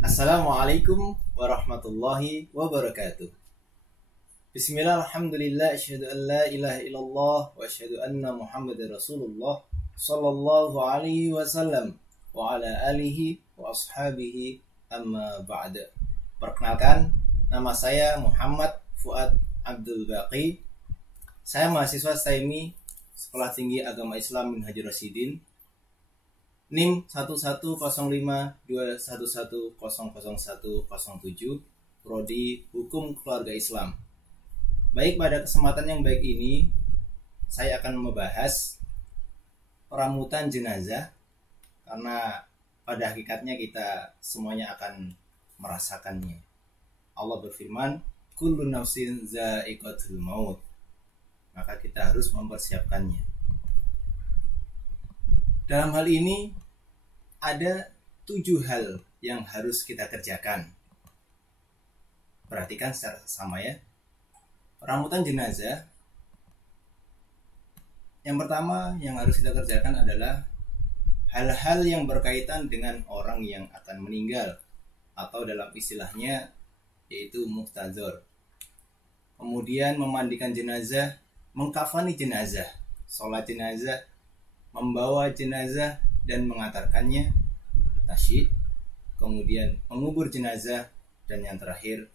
Assalamualaikum warahmatullahi wabarakatuh. Bismillah, alhamdulillah, asyhadu an la ilaha illallah wa asyhadu anna Muhammadar Rasulullah sallallahu alaihi wasallam wa ala alihi wa ashabihi amma ba'da. Perkenalkan, nama saya Muhammad Fuad Abdul Baqi. Saya mahasiswa STAIMI Sekolah Tinggi Agama Islam Minhajul Rasyidin, NIM 110521100107, Prodi Hukum Keluarga Islam. Baik, pada kesempatan yang baik ini saya akan membahas peramutan jenazah, karena pada hakikatnya kita semuanya akan merasakannya. Allah berfirman, kullu nafsin za'iqatul maut. Maka kita harus mempersiapkannya. Dalam hal ini ada 7 hal yang harus kita kerjakan. Perhatikan secara sama ya. Peramutan jenazah, yang pertama yang harus kita kerjakan adalah hal-hal yang berkaitan dengan orang yang akan meninggal, atau dalam istilahnya yaitu muhtadzor. Kemudian memandikan jenazah, mengkafani jenazah, sholat jenazah, membawa jenazah dan mengantarkannya, tasyid, kemudian mengubur jenazah, dan yang terakhir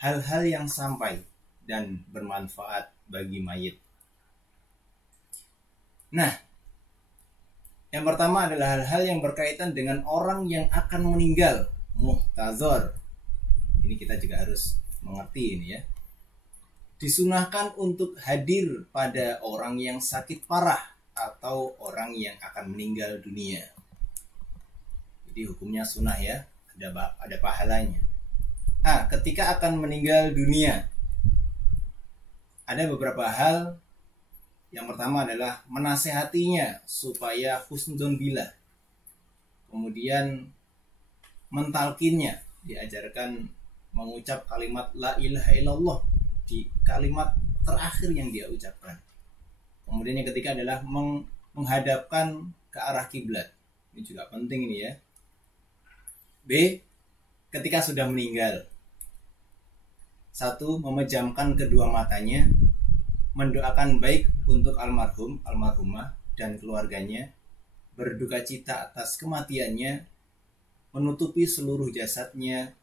hal-hal yang sampai dan bermanfaat bagi mayit. Nah, yang pertama adalah hal-hal yang berkaitan dengan orang yang akan meninggal, muhtadzor. Ini kita juga harus mengerti ini ya. Disunahkan untuk hadir pada orang yang sakit parah atau orang yang akan meninggal dunia. Jadi hukumnya sunnah ya, ada pahalanya. Ketika akan meninggal dunia, ada beberapa hal. Yang pertama adalah menasehatinya supaya husnudon billah. Kemudian mentalkinnya, diajarkan mengucap kalimat la ilaha illallah di kalimat terakhir yang dia ucapkan. Kemudian yang ketiga adalah menghadapkan ke arah kiblat. Ini juga penting ini ya. B, ketika sudah meninggal, 1. Memejamkan kedua matanya, mendoakan baik untuk almarhum, almarhumah dan keluarganya, berduka cita atas kematiannya, menutupi seluruh jasadnya,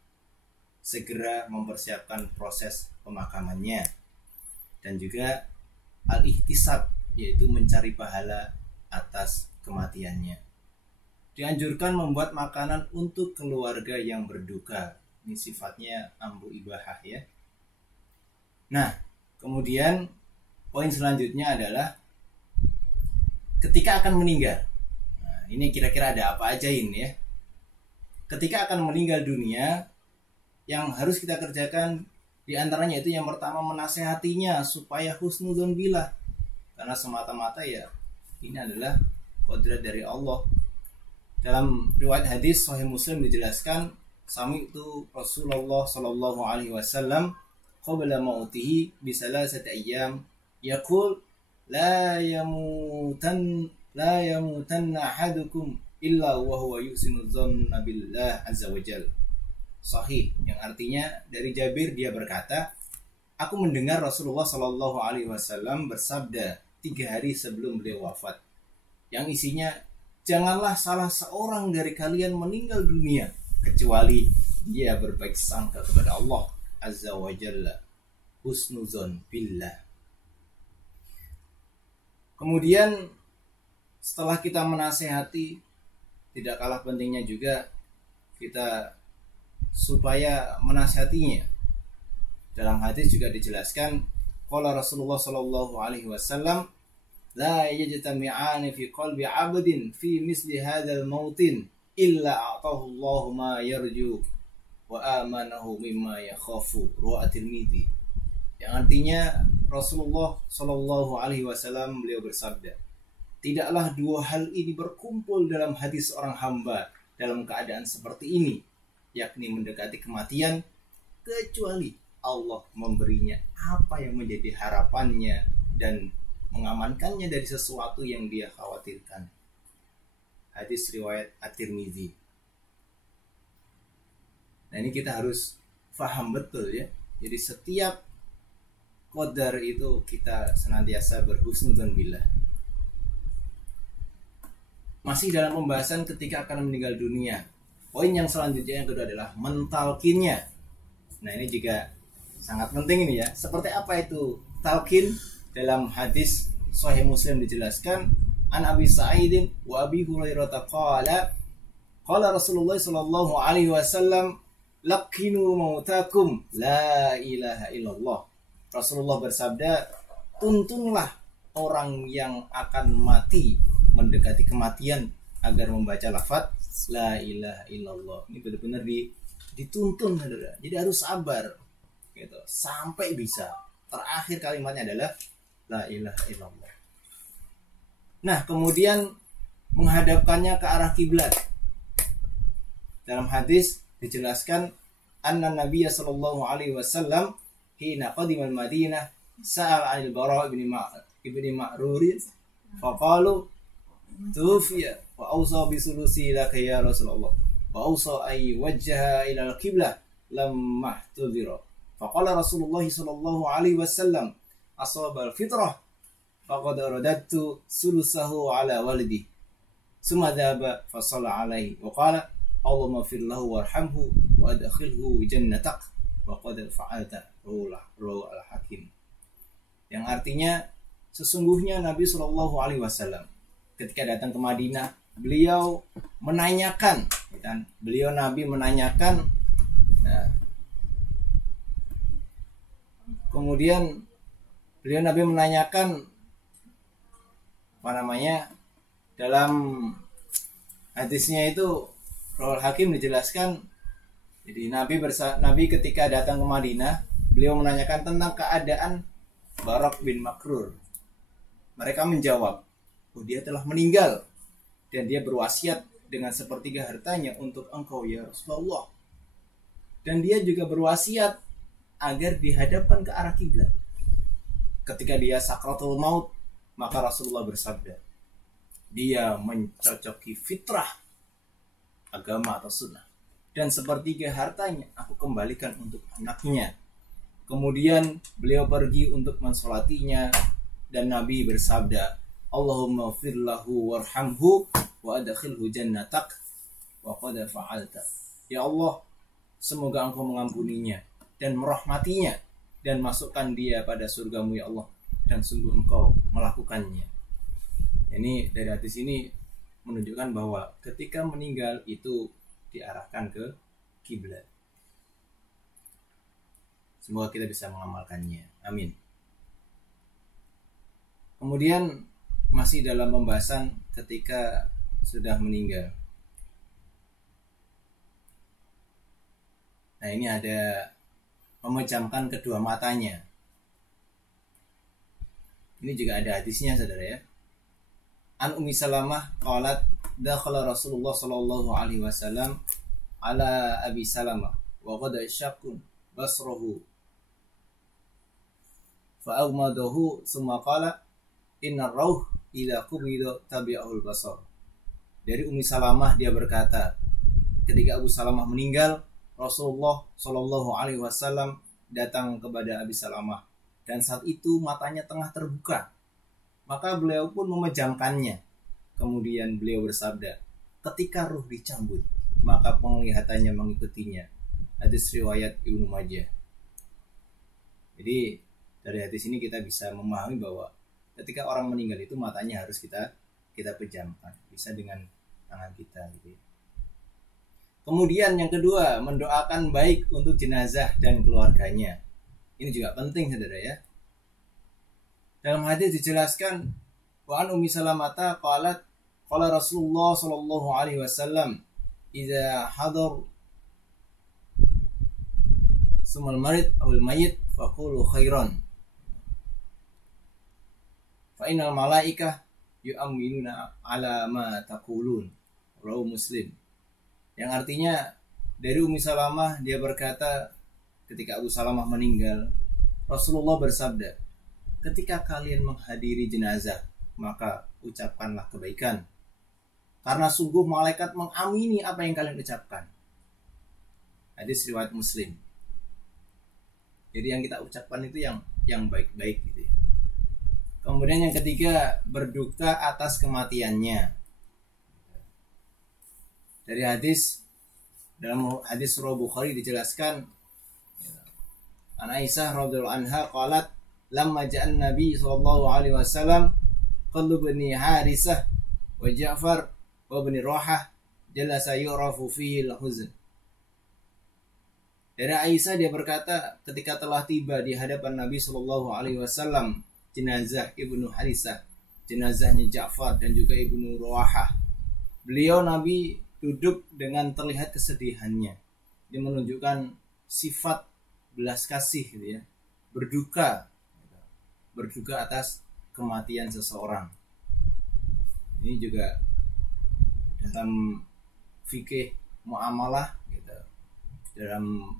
segera mempersiapkan proses pemakamannya, dan juga al-ihtisab, yaitu mencari pahala atas kematiannya. Dianjurkan membuat makanan untuk keluarga yang berduka. Ini sifatnya amru ibahah ya. Nah, kemudian poin selanjutnya adalah ketika akan meninggal. Nah, ini kira-kira ada apa aja ini ya. Ketika akan meninggal dunia, yang harus kita kerjakan di antaranya itu yang pertama menasehatinya supaya husnuzon billah. Karena semata-mata ya ini adalah kodrat dari Allah. Dalam riwayat hadis Sahih Muslim dijelaskan, sami'tu Rasulullah sallallahu alaihi wasallam qabla mautihi bi salasati ayyam yaqul la yamutanna ahadukum illa wa huwa yusinu dhanna billah azza wajalla. Sahih, yang artinya dari Jabir, dia berkata, aku mendengar Rasulullah sallallahu alaihi wasallam bersabda 3 hari sebelum beliau wafat, yang isinya, janganlah salah seorang dari kalian meninggal dunia kecuali dia berbaik sangka kepada Allah azza wa jalla, husnuzon billah. Kemudian setelah kita menasehati, tidak kalah pentingnya juga kita supaya menasihatinya. Dalam hadis juga dijelaskan, qala Rasulullah sallallahu alaihi wasallam, la yajtami'ani fi qalbi 'abdin fi misli hadzal mautin illa a'tahu Allahu ma yarju wa amanahu mimma yakhafu. Riwayat Tirmidzi. Yang artinya Rasulullah sallallahu alaihi wasallam beliau bersabda, tidaklah 2 hal ini berkumpul dalam hati seorang hamba dalam keadaan seperti ini, yakni mendekati kematian, kecuali Allah memberinya apa yang menjadi harapannya dan mengamankannya dari sesuatu yang dia khawatirkan. Hadis riwayat At-Tirmidzi. Nah, ini kita harus paham betul ya. Jadi setiap qadar itu kita senantiasa berhusnudzon billah. Masih dalam pembahasan ketika akan meninggal dunia. Poin yang selanjutnya yang kedua adalah mentalkinnya. Nah, ini juga sangat penting ini ya. Seperti apa itu talqin? Dalam hadis Sahih Muslim dijelaskan, an Abi Sa'idin wa Abi Hurairah qala qala Rasulullah sallallahu alaihi wasallam laqinu mautakum la ilaha illallah. Rasulullah bersabda, tuntunlah orang yang akan mati mendekati kematian agar membaca lafaz la ilaha illallah. Ini benar-benar dituntun, saudara. Jadi harus sabar gitu sampai bisa. Terakhir kalimatnya adalah la ilaha illallah. Nah, kemudian menghadapkannya ke arah kiblat. Dalam hadis dijelaskan anna Nabiya sallallahu alaihi wasallam hina qadima al-Madinah sa'al 'anil Bara' ibni Ma'rur faqalu tufiya wa awsa bi sulusi laka ya Rasulullah wa awsa ay wajjaha ila al-qiblah lamma tudhira faqala Rasulullah sallallahu alaihi wasallam asaba al-fitrah faqad radadtu sulusahu ala walidi summa dhaba fa shalla alaihi wa qala Allahumma fir lahu warhamhu wa adkhilhu jannatak wa qad fa'alta rawahu al-Hakim. Yang artinya sesungguhnya Nabi Shallallahu alaihi wasallam ketika datang ke Madinah, beliau menanyakan, kan? Nabi menanyakan, nah, kemudian Nabi menanyakan dalam hadisnya itu Rawal Hakim dijelaskan, jadi Nabi ketika datang ke Madinah, beliau menanyakan tentang keadaan Barak bin Makrur. Mereka menjawab, dia telah meninggal dan dia berwasiat dengan sepertiga hartanya untuk engkau ya Rasulullah. Dan dia juga berwasiat agar dihadapkan ke arah kiblat. Ketika dia sakratul maut, maka Rasulullah bersabda, dia mencocoki fitrah agama atau sunnah, dan sepertiga hartanya aku kembalikan untuk anaknya. Kemudian beliau pergi untuk mensolatinya dan Nabi bersabda, Allahumma firlahu warhamhu wa adkhilhu jannatak wa qad fa'alta. Ya Allah, semoga engkau mengampuninya dan merahmatinya dan masukkan dia pada surgamu ya Allah, dan sungguh engkau melakukannya. Ini dari hadis ini menunjukkan bahwa ketika meninggal itu diarahkan ke kiblat. Semoga kita bisa mengamalkannya. Amin. Kemudian masih dalam pembahasan ketika sudah meninggal. Nah, ini ada memejamkan kedua matanya. Ini juga ada hadisnya, saudara ya. An Ummi Salamah qalat dakhala Rasulullah sallallahu alaihi wasallam ala Abi Salamah wa qad syaqqun basrahu fa aghmadahu thumma qala inna rauh idza qubida tabi'ahul basar. Dari Ummi Salamah dia berkata, ketika Abu Salamah meninggal, Rasulullah sallallahu alaihi wasallam datang kepada Abi Salamah dan saat itu matanya tengah terbuka. Maka beliau pun memejamkannya. Kemudian beliau bersabda, ketika ruh dicambut, maka penglihatannya mengikutinya. Hadis riwayat Ibnu Majah. Jadi dari hadis ini kita bisa memahami bahwa ketika orang meninggal itu matanya harus kita pejamkan. Bisa dengan tangan kita gitu. Kemudian yang kedua, mendoakan baik untuk jenazah dan keluarganya. Ini juga penting, saudara ya. Dalam hadis dijelaskan, wa an Ummi Salamata qalat qala Rasulullah sallallahu alaihi wasallam idza hadar sumal marid awil mayyit faqulu khairan fa innal malaikah yu'minuna ala ma taqulun. Rawahu Muslim. Yang artinya dari Ummi Salamah dia berkata ketika Abu Salamah meninggal, Rasulullah bersabda, ketika kalian menghadiri jenazah, maka ucapkanlah kebaikan. Karena sungguh malaikat mengamini apa yang kalian ucapkan. Hadis riwayat Muslim. Jadi yang kita ucapkan itu yang baik-baik gitu ya. Kemudian yang ketiga, berduka atas kematiannya. Dari dalam hadis Surah Bukhari dijelaskan, An Aisyah radhiyallahu anha qalat lamma ja'an Nabi sallallahu alaihi wasallam qallu bani Harisah wa Ja'far wa bani Rawahah jalasa yu'rafu fihi al-huzn. Dari Aisyah dia berkata, ketika telah tiba di hadapan Nabi sallallahu alaihi wasallam jenazah Ibnu Harisah, jenazahnya Ja'far dan juga Ibnu Rawahah. Beliau Nabi duduk dengan terlihat kesedihannya. Dia menunjukkan sifat belas kasih gitu ya. Berduka atas kematian seseorang. Ini juga dalam fikih muamalah gitu. Dalam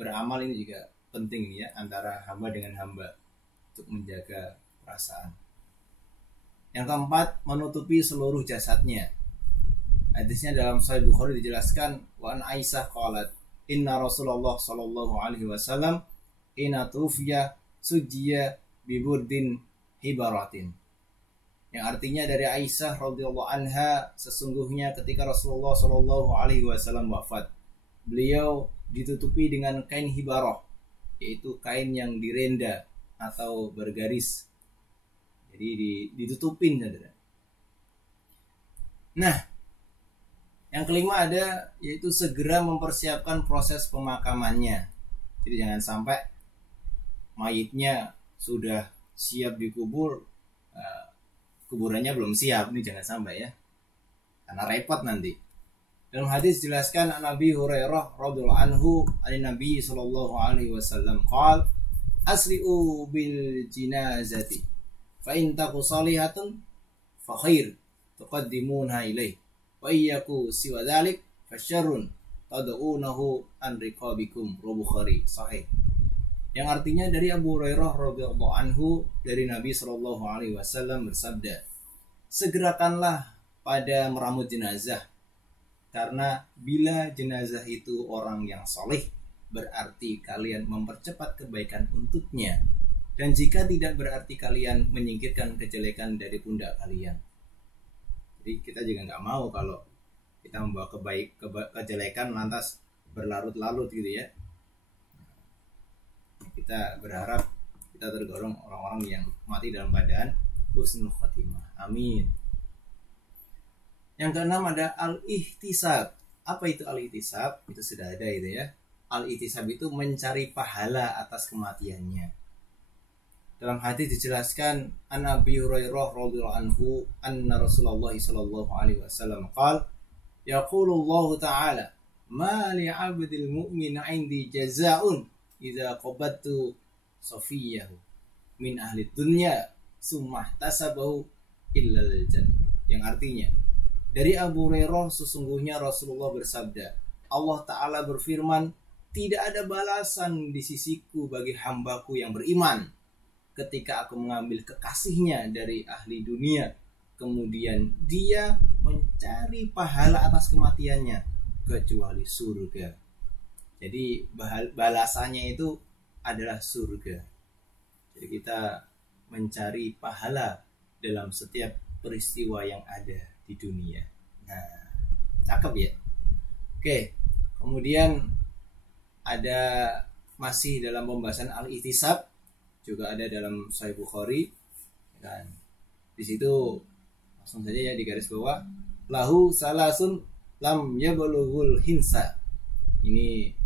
beramal ini juga penting ya, antara hamba dengan hamba untuk menjaga perasaan. Yang keempat, menutupi seluruh jasadnya. Hadisnya dalam Sahih Bukhari dijelaskan, wa an Aisyah qalat inna Rasulullah sallallahu alaihi wasallam ina tufiya sujiya biburdin hibaratin. Yang artinya dari Aisyah radhiyallahu anha, sesungguhnya ketika Rasulullah sallallahu alaihi wasallam wafat, beliau ditutupi dengan kain hibarah, yaitu kain yang direnda atau bergaris. Jadi ditutupin. Nah, yang kelima ada yaitu segera mempersiapkan proses pemakamannya. Jadi jangan sampai mayitnya sudah siap dikubur, kuburannya belum siap. Ini jangan sampai ya, karena repot nanti. Dalam hadis jelaskan Nabi Hurairah radhiyallahu anhu dari Nabi sallallahu alaihi wasallam qala asri'u bil jinazati fa in taku salihatun fa khair tuqaddimunha ilaih wa iyyaku siwa dzalik fasyarrun tad'unahu an riqabikum. Bukhari sahih. Yang artinya dari Abu Hurairah radhiyallahu anhu dari Nabi sallallahu alaihi wasallam bersabda, segerakanlah pada meramut jenazah, karena bila jenazah itu orang yang soleh, berarti kalian mempercepat kebaikan untuknya. Dan jika tidak, berarti kalian menyingkirkan kejelekan dari pundak kalian. Jadi kita juga nggak mau kalau kita membawa kejelekan lantas berlarut-larut gitu ya. Kita berharap kita tergolong orang-orang yang mati dalam keadaan husnul khotimah. Amin. Yang keenam ada al-ihtisab. Apa itu al-ihtisab? Itu sudah ada itu ya. Al-ihtisab itu mencari pahala atas kematiannya. Dalam hadis dijelaskan an Abi Hurairah radhiyallahu anhu anna Rasulullah sallallahu alaihi wasallam qala yaqulullahu ta'ala ma li 'abdil mu'min 'indi jazaa'un idza qabattu safiyahu min ahli dunya summa tasabahu illa al-jannah. Yang artinya, dari Abu Hurairah sesungguhnya Rasulullah bersabda, Allah Ta'ala berfirman, tidak ada balasan di sisiku bagi hambaku yang beriman ketika aku mengambil kekasihnya dari ahli dunia, kemudian dia mencari pahala atas kematiannya, kecuali surga. Jadi balasannya itu adalah surga. Jadi kita mencari pahala dalam setiap peristiwa yang ada di dunia. Nah, cakep ya. Oke, kemudian ada masih dalam pembahasan al-ihtisab, juga ada dalam Sahih Bukhari. Dan di situ langsung saja ya di garis bawah, lahu salasun lam yablughul hinsa. Ini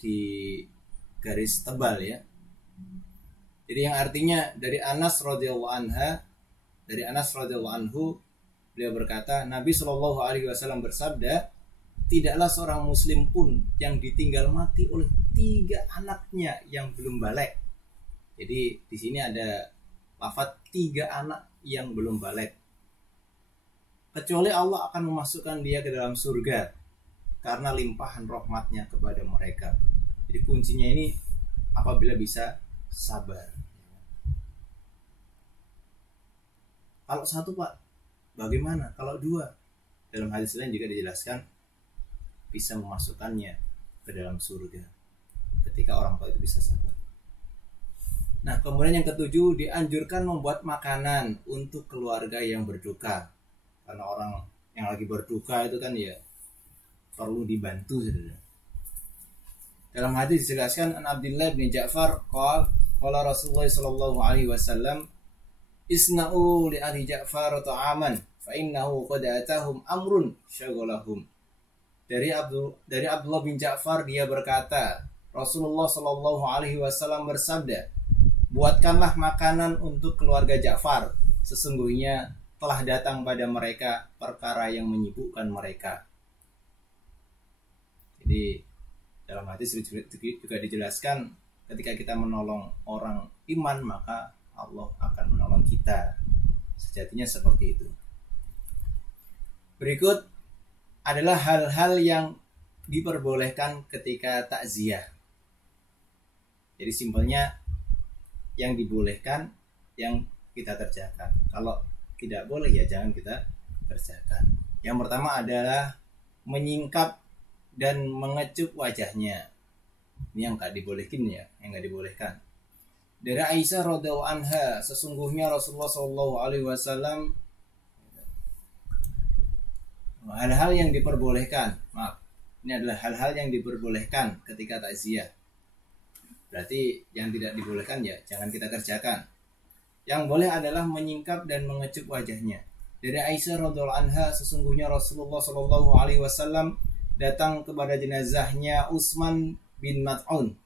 di garis tebal ya. Jadi yang artinya dari Anas radhiyallahu anhu, beliau berkata, Nabi Shallallahu alaihi wasallam bersabda, tidaklah seorang muslim pun yang ditinggal mati oleh 3 anaknya yang belum balik. Jadi di sini ada lafaz 3 anak yang belum balik, kecuali Allah akan memasukkan dia ke dalam surga karena limpahan rahmatnya kepada mereka. Jadi kuncinya ini apabila bisa sabar. Kalau 1 Pak, bagaimana? Kalau 2? Dalam hadis lain juga dijelaskan, bisa memasukkannya ke dalam surga ketika orang tua itu bisa sabar. Nah, kemudian yang ketujuh, dianjurkan membuat makanan untuk keluarga yang berduka. Karena orang yang lagi berduka itu kan ya perlu dibantu, saudara. Dalam hadis dijelaskan, an Abdullah bin Ja'far qala Rasulullah sallallahu alaihi wasallam, isna'u li ahli Ja'far ta'aman fa innahu qad atahum amrun syaghalahum. Dari Abdullah bin Ja'far, dia berkata, Rasulullah sallallahu alaihi wasallam bersabda, buatkanlah makanan untuk keluarga Ja'far, sesungguhnya telah datang pada mereka perkara yang menyibukkan mereka. Jadi dalam hadis juga dijelaskan, ketika kita menolong orang iman, maka Allah akan menolong kita. Sejatinya seperti itu. Berikut adalah hal-hal yang diperbolehkan ketika takziah. Jadi simpelnya, yang dibolehkan yang kita kerjakan. Kalau tidak boleh ya jangan kita kerjakan. Yang pertama adalah menyingkap dan mengecup wajahnya. Ini yang nggak dibolehkan ya, yang nggak dibolehkan. Dari Aisyah radhiallahu anha, sesungguhnya Rasulullah sallallahu alaihi wasallam, hal-hal yang diperbolehkan. Maaf, ini adalah hal-hal yang diperbolehkan ketika takziah. Berarti yang tidak dibolehkan ya jangan kita kerjakan. Yang boleh adalah menyingkap dan mengecup wajahnya. Dari Aisyah radhiallahu anha, sesungguhnya Rasulullah sallallahu alaihi wasallam datang kepada jenazahnya Utsman bin Maz'un,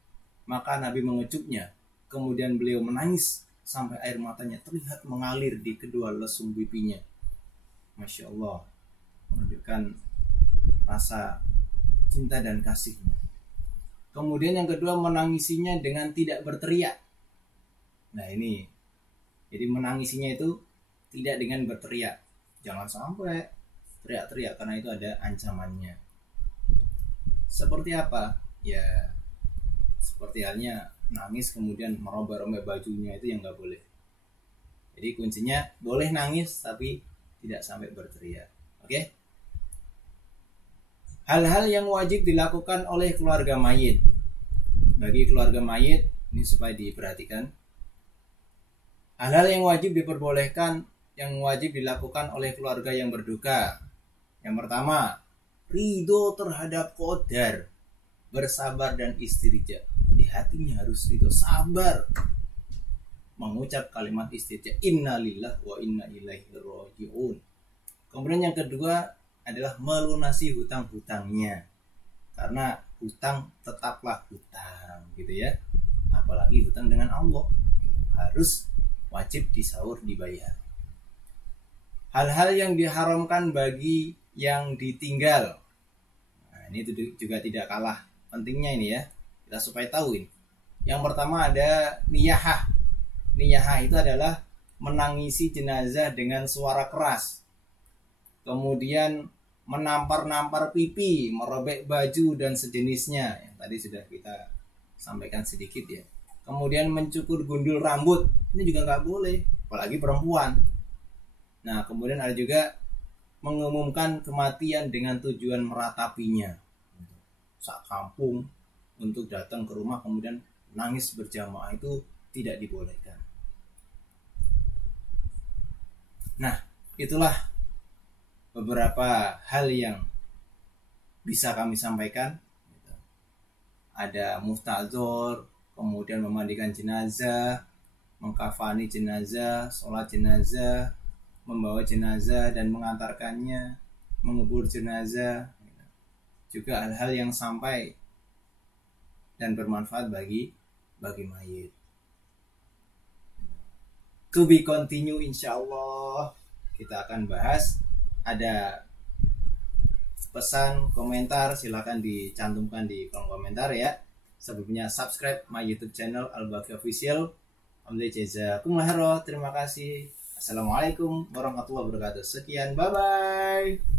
maka Nabi mengecupnya. Kemudian beliau menangis sampai air matanya terlihat mengalir di kedua lesung pipinya. Masya Allah, menunjukkan rasa cinta dan kasihnya. Kemudian yang kedua, menangisinya dengan tidak berteriak. Nah ini, jadi menangisinya itu tidak dengan berteriak. Jangan sampai teriak-teriak karena itu ada ancamannya. Seperti apa? Ya seperti halnya nangis kemudian merobek-robek bajunya, itu yang nggak boleh. Jadi kuncinya boleh nangis tapi tidak sampai berteriak. Oke? Hal-hal yang wajib dilakukan oleh keluarga mayit. Bagi keluarga mayit, ini supaya diperhatikan. Hal-hal yang wajib diperbolehkan, yang wajib dilakukan oleh keluarga yang berduka. Yang pertama, ridho terhadap qadar, bersabar dan istirja. Jadi hatinya harus ridho, sabar. Mengucap kalimat istirja, innalillahi wa inna ilaihi raji'un. Kemudian yang kedua adalah melunasi hutang-hutangnya, karena hutang tetaplah hutang, gitu ya. Apalagi hutang dengan Allah, harus wajib disaur dibayar. Hal-hal yang diharamkan bagi yang ditinggal. Nah, ini juga tidak kalah pentingnya ini ya, kita supaya tahu ini. Yang pertama ada niyahah. Niyahah itu adalah menangisi jenazah dengan suara keras. Kemudian menampar-nampar pipi, merobek baju dan sejenisnya, yang tadi sudah kita sampaikan sedikit ya. Kemudian mencukur gundul rambut, ini juga nggak boleh, apalagi perempuan. Nah, kemudian ada juga mengumumkan kematian dengan tujuan meratapinya. Sak kampung untuk datang ke rumah kemudian nangis berjamaah, itu tidak dibolehkan. Nah, itulah beberapa hal yang bisa kami sampaikan. Ada muhtadzor, kemudian memandikan jenazah, mengkafani jenazah, sholat jenazah, membawa jenazah dan mengantarkannya, mengubur jenazah, juga hal-hal yang sampai dan bermanfaat bagi mayit. To be continue, insyaallah kita akan bahas. Ada pesan, komentar, silakan dicantumkan di kolom komentar ya. Sebelumnya subscribe my YouTube channel Al-Baqi Official. Jazakumullah khairan. Terima kasih. Assalamualaikum warahmatullahi wabarakatuh. Sekian, bye bye.